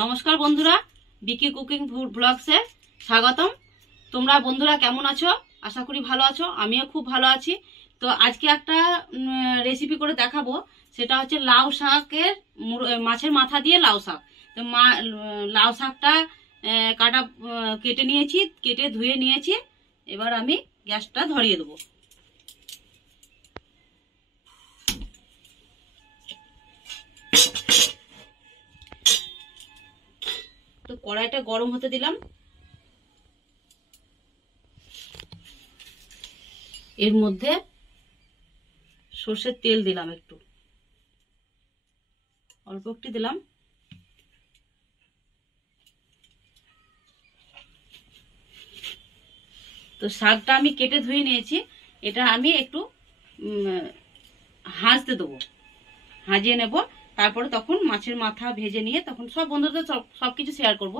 নমস্কার বন্ধুরা, বিকি cooking food ব্লগসে স্বাগতম। তোমরা বন্ধুরা কেমন আছো? আশা করি ভালো আছো। আমিও খুব ভালো আছি। তো আজকে একটা রেসিপি করে দেখাবো, সেটা হচ্ছে লাউ শাকের মাছের মাথা দিয়ে লাউ শাক। তো লাউ শাকটা কেটে নিয়েছি, কেটে ধুয়ে নিয়েছি। এবার আমি গ্যাসটা ধরিয়ে দেবো। তো কড়াইটা গরম হতে দিলাম। এর মধ্যে সর্ষের তেল দিলাম, একটু অল্প একটু দিলাম। তো শাকটা আমি কেটে ধুয়ে নিয়েছি। এটা আমি একটু হাজতে দেবো, হাজিয়ে নেব। তারপরে তখন মাছের মাথা ভেজে নিয়ে তখন সব বন্ধুদের সবকিছু শেয়ার করব।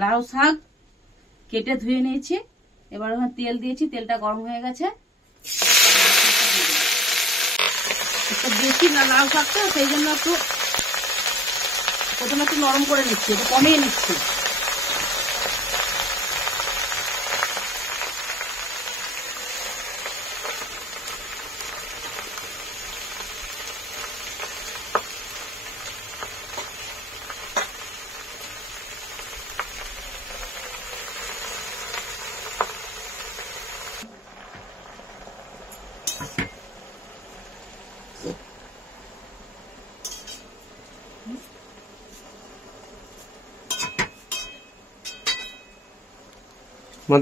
লাউ শাক কেটে ধুয়ে নিয়েছি। এবার তেল দিয়েছি, তেলটা গরম হয়ে গেছে। একটু বেশি না লাউ শাকটা, সেই জন্য একটু প্রথমে একটু নরম করে নিচ্ছি, একটু কমিয়ে নিচ্ছি।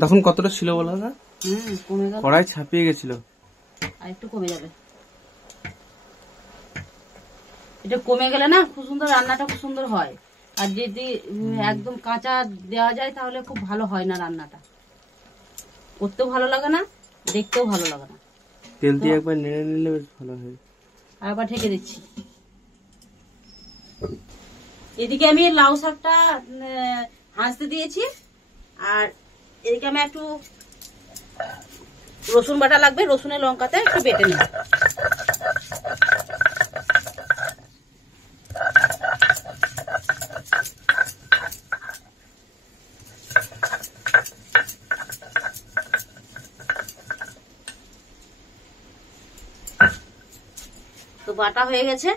তখন কতটা ছিল বলা না? কমে গেল, কড়াই ছাপিয়ে গেছিল। আর একটু কমে যাবে। এটা কমে গেলে না খুব সুন্দর, রান্নাটা খুব সুন্দর হয়। আর যদি একদম কাঁচা দেওয়া যায় তাহলে খুব ভালো হয় না রান্নাটা, করতেও ভালো লাগে না, দেখতেও ভালো লাগে না। তেল দিয়ে একবার নেড়ে নিলে বেশ ভালো হয়। আর একবার ঢেকে দিচ্ছি। এদিকে আমি লাউ শাকটা হাঁচতে দিয়েছি, আর এদিকে আমি একটু রসুন বাটা লাগবে, রসুনের লঙ্কাতে একটু বেটে নিই। তো বাটা হয়ে গেছে।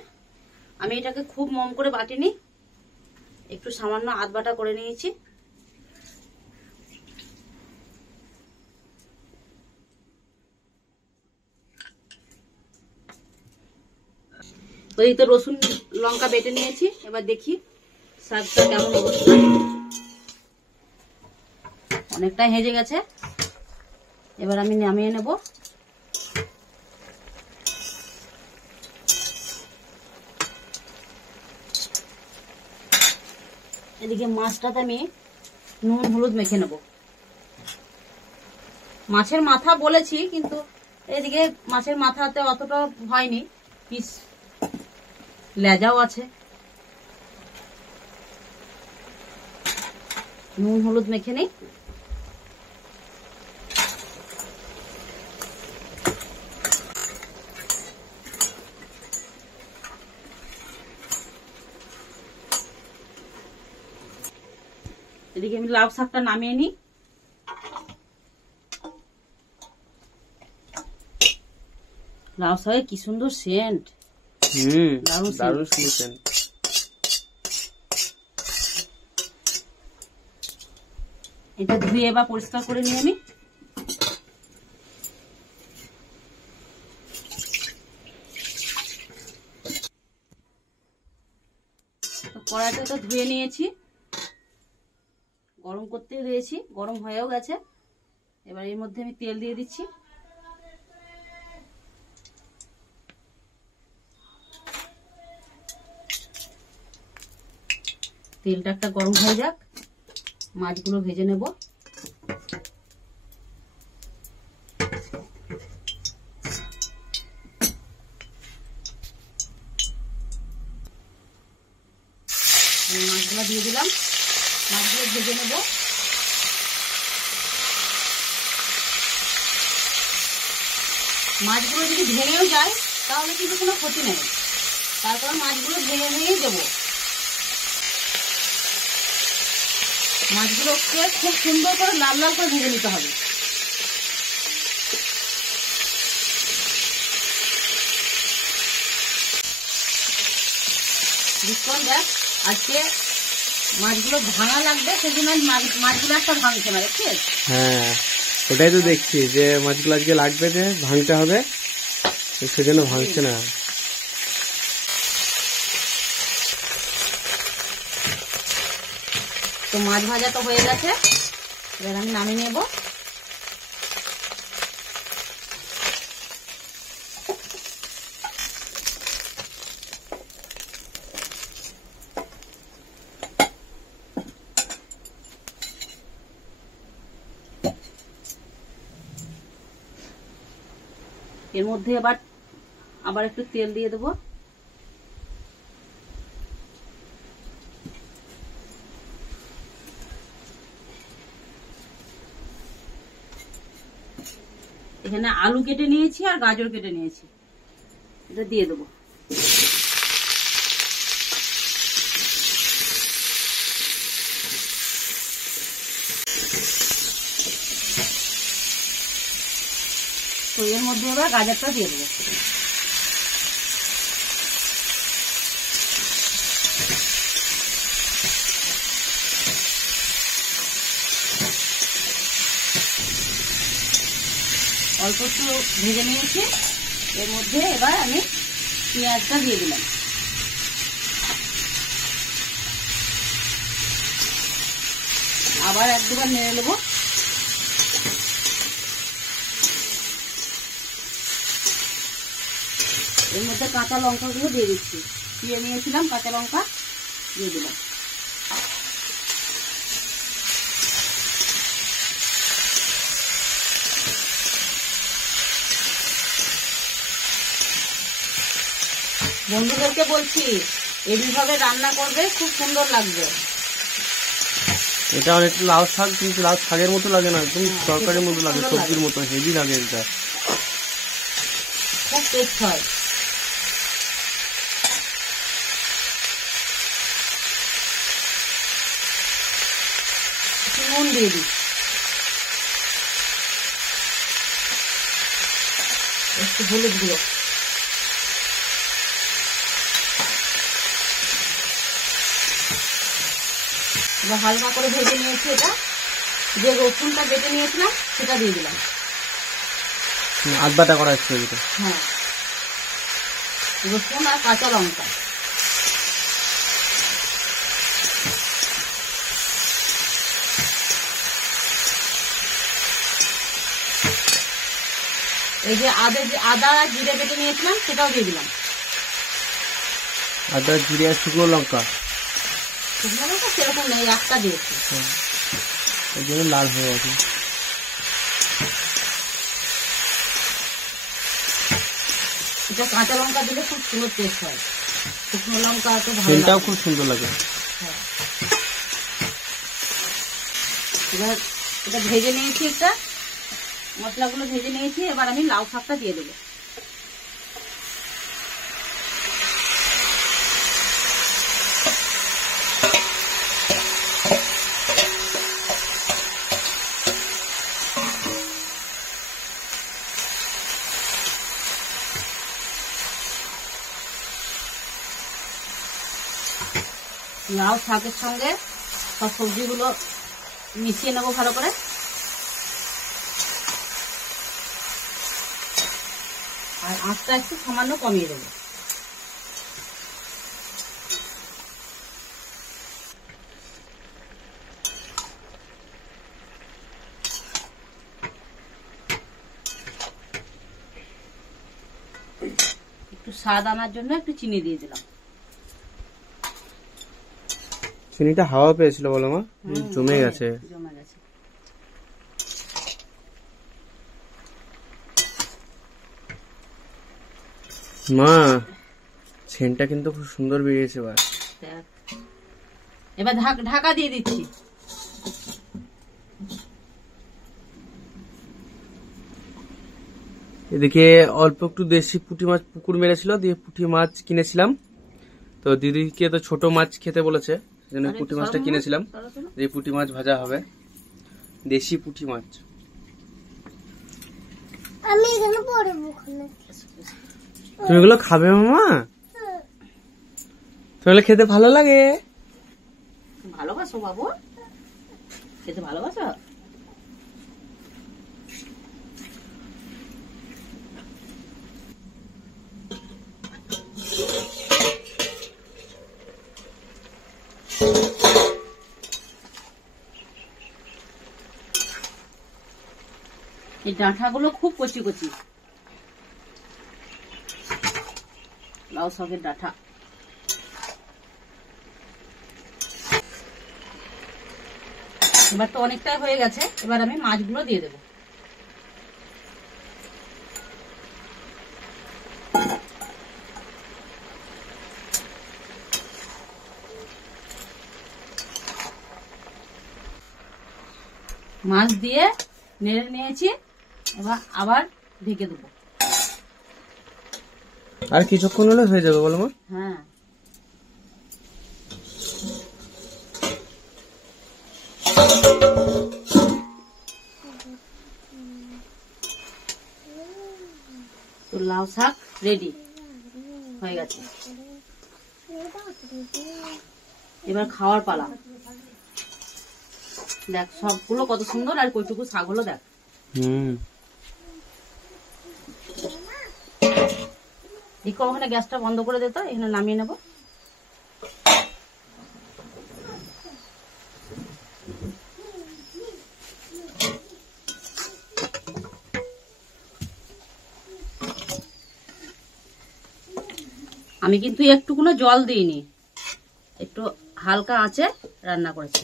আমি এটাকে খুব মম করে বাটিনি, একটু সামান্য আধ বাটা করে নিয়েছি। ওই তো রসুন লঙ্কা বেটে নিয়েছি। এবার দেখি শাকটা কেমন অবস্থা। অনেকটা হেজে গেছে, এবার আমি নামিয়ে নেব। এদিকে মাছটাতে আমি নুন হলুদ মেখে নেব। মাছের মাথা বলেছি, কিন্তু এদিকে মাছের মাথাতে অতটা হয়নি, পিস লেজাও আছে। নুন হলুদ মেখে নিই। এদিকে আমি লাউ শাকটা নামিয়ে নিই। লাউ শাকে কি সুন্দর সেন্ট, দারুণ সেন্ট। এটা ধুয়ে বা পরিষ্কার করে নিয়ে আমি কড়াইটা তো ধুয়ে নিয়েছি, গরম করতে দিয়েছি, গরম হয়েও গেছে। এবার এর মধ্যে আমি তেল দিয়ে দিচ্ছি। তেলটা একটা গরম হয়ে যাক, মাছগুলো ভেজে নেব। মাছগুলো দিয়ে দিলাম, মাছগুলো ভেজে নেব। মাছগুলো যদি ভেঙেও যায় তাহলে কিন্তু কোনো ক্ষতি নেই, তারপরে মাছগুলো ভেঙে ভেঙেই দেবো। মাছগুলোকে খুব সুন্দর করে লাল লাল করে ভেজে নিতে হবে। বুঝলাম, দেখ আজকে মাছগুলো ভাঙা লাগবে, সেই জন্য মাছগুলো একটা ভাঙছে না, দেখছিস? হ্যাঁ, ওটাই তো দেখছি যে মাছগুলো আজকে লাগবে, যে ভাঙতে হবে, সেজন্য ভাঙছে না। তো মাছ ভাজা তো হয়ে গেছে, এবার আমি নামিয়ে নেব। এর মধ্যে আবার একটু তেল দিয়ে দেবো। এখানে আলু কেটে নিয়েছি আর গাজর কেটে নিয়েছি, এটা দিয়ে দেবো। তো এর মধ্যে এবার গাজরটা দিয়ে দেবো। অল্প একটু ভেজে নিয়েছি, এর মধ্যে এবার আমি পেঁয়াজটা দিয়ে দিলাম। আবার এক দুবার নেড়ে নেবো। এর মধ্যে কাঁচা লঙ্কাগুলো দিয়ে দিচ্ছি, দিয়ে নিয়েছিলাম কাঁচা লঙ্কা দিয়ে দিলাম। বন্ধুদেরকে বলছি এইভাবে রান্না করবে, খুব সুন্দর লাগবে। এটা অনেকটা লাউ শাক, কিন্তু লাউ শাকের মতো লাগে না, একদম তরকারির মতো লাগে, সবজির মতো হেভি লাগে, এটা খুব টেস্ট হয়। নুন দিয়ে দিই, একটু হলুদ গুঁড়ো, এবার হালকা করে ভেজে নিয়েছি। এটা যে রসুনটা বেটে নিয়েছিলাম সেটা দিয়ে দিলাম। আধ বাটা করা হচ্ছে এটা। হ্যাঁ, রসুন আর কাঁচা লঙ্কা। এই যে আদা আর জিরে বেটে নিয়েছিলাম সেটাও দিয়ে দিলাম। আদা জিরে আর শুকনো লঙ্কা, শুকনো লঙ্কা সেরকম নেই, একটা দিয়েছি, ওই জন্য লাল হয়ে গেছে। এটা কাঁচা লঙ্কা দিলে খুব সুন্দর টেস্ট হয়, শুকনো লঙ্কা তো ভালো, সেটাও খুব সুন্দর লাগে। হ্যাঁ, এবার এটা ভেজে নিয়েছি, একটা মশলাগুলো ভেজে নিয়েছি। এবার আমি লাউ শাকটা দিয়ে দেবো। লাউ শাকের সঙ্গে সব সবজিগুলো মিশিয়ে নেবো ভালো করে। আর আঁচটা একটু সামান্য কমিয়ে দেবো। একটু স্বাদ আনার জন্য একটু চিনি দিয়ে দিলাম। চিনিটা হাওয়া পেয়েছিল বলো মা, জমে গেছে। জমে গেছে। মা সেন্টটা কিন্তু খুব সুন্দর বেরিয়েছে। এবার ঢাকা দিয়ে দিচ্ছি। এদিকে অল্প একটু দেশি পুঁটি মাছ পুকুর মেরেছিল, দিয়ে পুঁটি মাছ কিনেছিলাম। তো দিদিকে তো ছোট মাছ খেতে বলেছে, সেজন্য পুঁটি মাছটা কিনেছিলাম। এই পুঁটি মাছ ভাজা হবে, দেশি পুঁটি মাছ। তুমি এগুলো খাবে মামা? তোমার খেতে ভালো লাগে? ভালোবাসো বাবু, খেতে ভালোবাসো? এই ডাঁটাগুলো খুব কচি কচি, লাউ শাকের ডাঁটা। এবার তো অনেকটাই হয়ে গেছে, এবার আমি মাছগুলো দিয়ে দেবো। মাছ দিয়ে নেড়ে নিয়েছি, এবার আবার ঢেকে দেবো। আর কিছুক্ষণ হলে হয়ে যাবে বলো মা? হ্যাঁ, তো লাউ শাক রেডি হয়ে গেছে। এবার খাওয়ার পালা। দেখ সবগুলো কত সুন্দর, আর কইটুকু শাক হলো দেখ। ওখানে গ্যাসটা বন্ধ করে দে, তো এখানে নামিয়ে নেব। আমি কিন্তু একটুকুনো জল দিইনি, একটু হালকা আঁচে রান্না করেছি।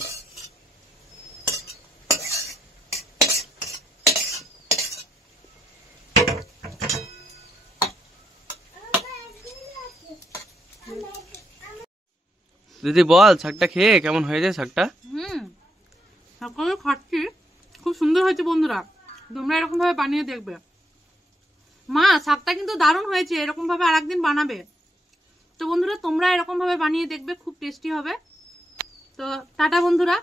দিদি বল, শাকটা খেয়ে কেমন হয়েছে শাকটা? শাকগুলো খাচ্ছি, খুব সুন্দর হয়েছে বন্ধুরা, তোমরা এরকম ভাবে বানিয়ে দেখবে। মা শাকটা কিন্তু দারুণ হয়েছে, এরকম ভাবে আরেকদিন বানাবে। তো বন্ধুরা তোমরা এরকম ভাবে বানিয়ে দেখবে, খুব টেস্টি হবে। তো টাটা বন্ধুরা।